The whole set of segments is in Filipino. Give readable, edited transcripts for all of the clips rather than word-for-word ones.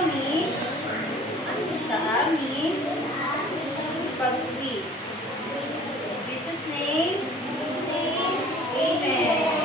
kami sa aming pag-uwi. In Jesus' name, Amen.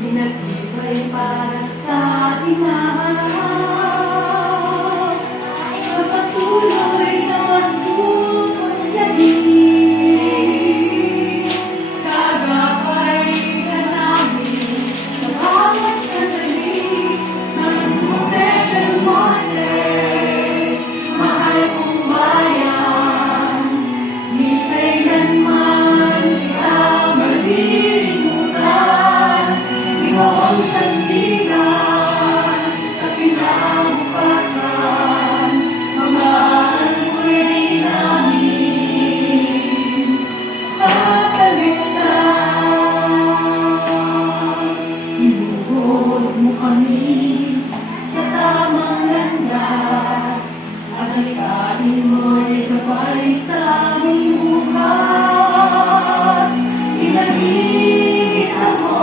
Pinag-ibay para sa hinahanap sa patuloy na magtutuloy. Kagabay ka namin sa bawat sandali. San Jose del Monte, mahal kong bayan, di kailanman kita malilimutan. Ikaw ang sandigan sa kinabukasan, mga almuer'y namin tatalikdan. Inuhod mo kami sa tamang landas, at alikain mo'y gabay sa aming bukas. Pinag-iisa mo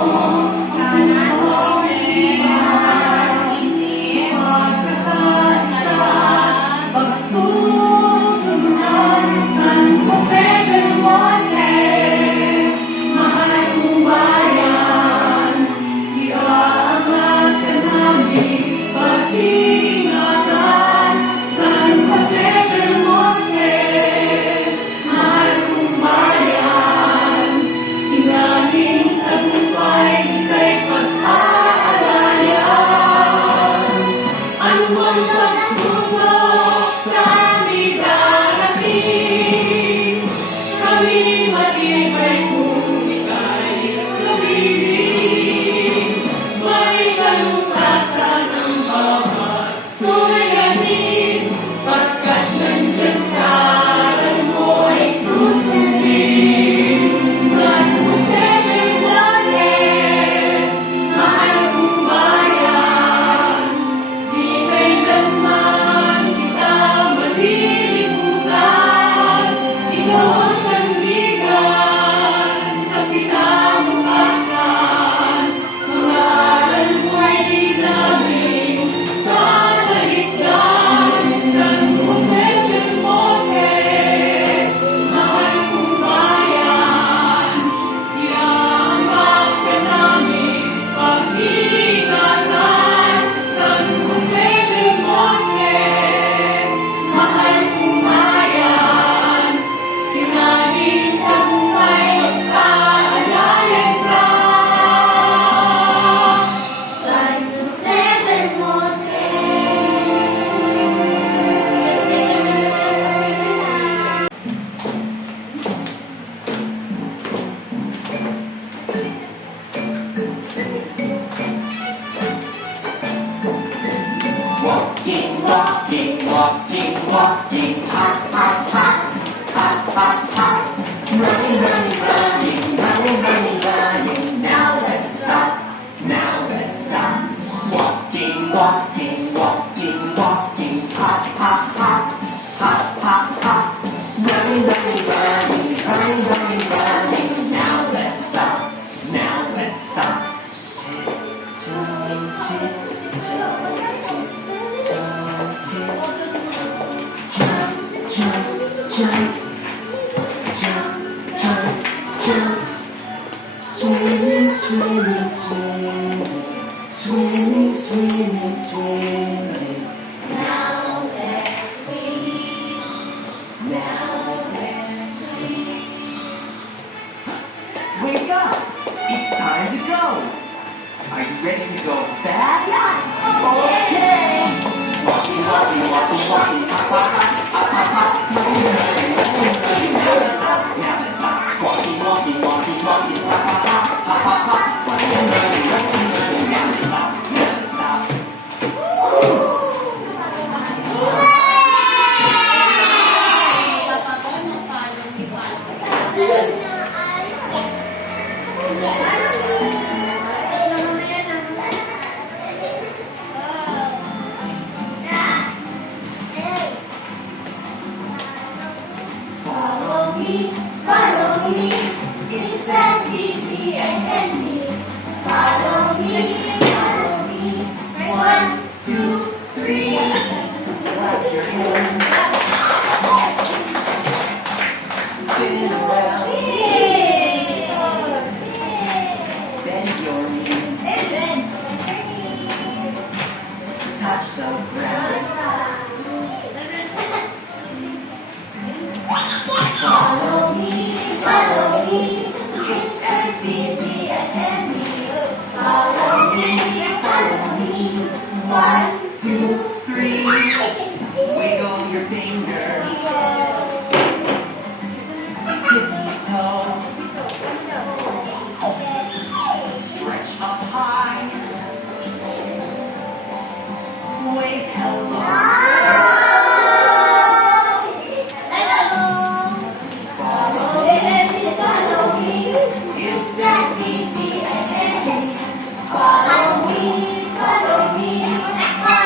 Swinging, swinging, swinging, swinging, swinging, swinging. Now let's see. Now let's see. ready to go fast? Okay. Walking, walking, walking, walking. Hop, hop, hop, hop, hop, hop. Now it's up, now it's up. Walking, walking, walking, walking. Hop, hop, hop, hop, hop, hop. Walking, running, running, running. Now it's up, now it's up. Follow me, follow me. It's as easy as can be. Follow me, follow me. 1, 2, 3. Clap your hands. Spin around. Bend your knee. Touch the ground. Follow me, follow me. It's as easy as can be. Follow me, follow me. 1, 2, 3. Wiggle your fingers. Tippy toe. Stretch up high. Wave hello. follow me. It's As easy as can be. Follow me, follow me.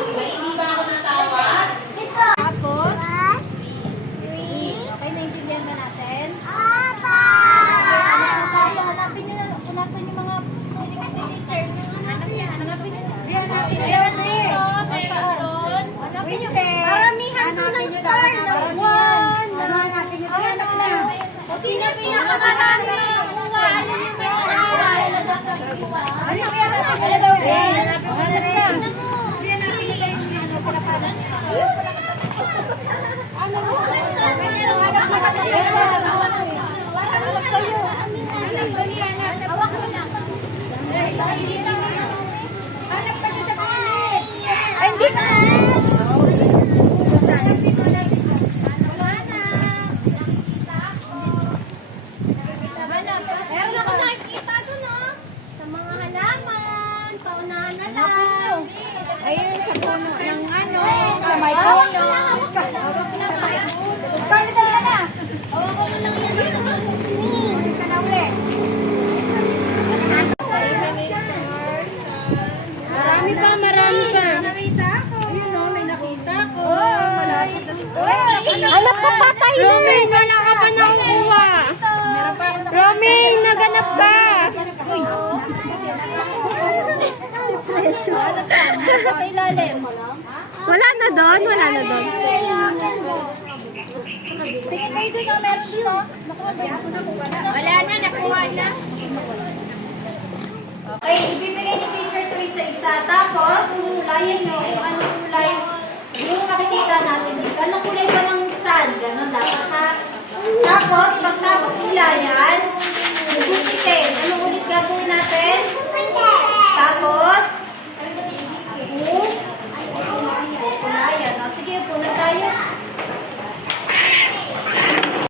Hindi ba ako natawag? Ito. Tapos? Three. Okay, naintindihan ba natin? Apa. Tayo, hanapin nyo na kung nasan yung mga ministers. Hanapin nyo. Diyan natin. Ayan dito. Mayroon doon. Hanapin nyo. Paramihan to ng star. One. Hanapin nyo. Ayan, hanapin na. O sino pinakamarami makukuha? Ano yung may Ano kaya hanapin nila daw? Hanapin mo na. Hanapin nila yung pinapalan. Ano mo? Ganyan ang hanap na kayo. Hanap kayo. Hanap dali, hanap. Hawak mo na. Hanap ka dyan sa pilit. Ay, hindi na. Meron ako nakikita doon, oh. Sa mga halaman. Paunahan na lang. Ayun, sa puno ng ano, sa may puno. Paano talaga na? Hawak ko lang yun. Hindi ka na uli. Marami pa, marami pa. Nakita ko. Ayun o, may nakita ko. Malapit na dito. Alam pa patay na. Romain, wala ka pa nakukuha. Meron pa akong Romain, naganap ka. Uy. Sa ilalim. Wala na doon, wala na doon. Tingin kayo doon na meron dito. Nakuha din ako na kung wala. Wala na, nakuha na. Okay, ibibigay ni Teacher Teresa isa. Tapos, hulayan nyo kung anong kulay yung makikita natin dito. Anong kulay ba ng sun? Ganon dapat ha. Tapos, pagtapos hulayan, ulitin. Anong ulit gagawin natin? Tapos,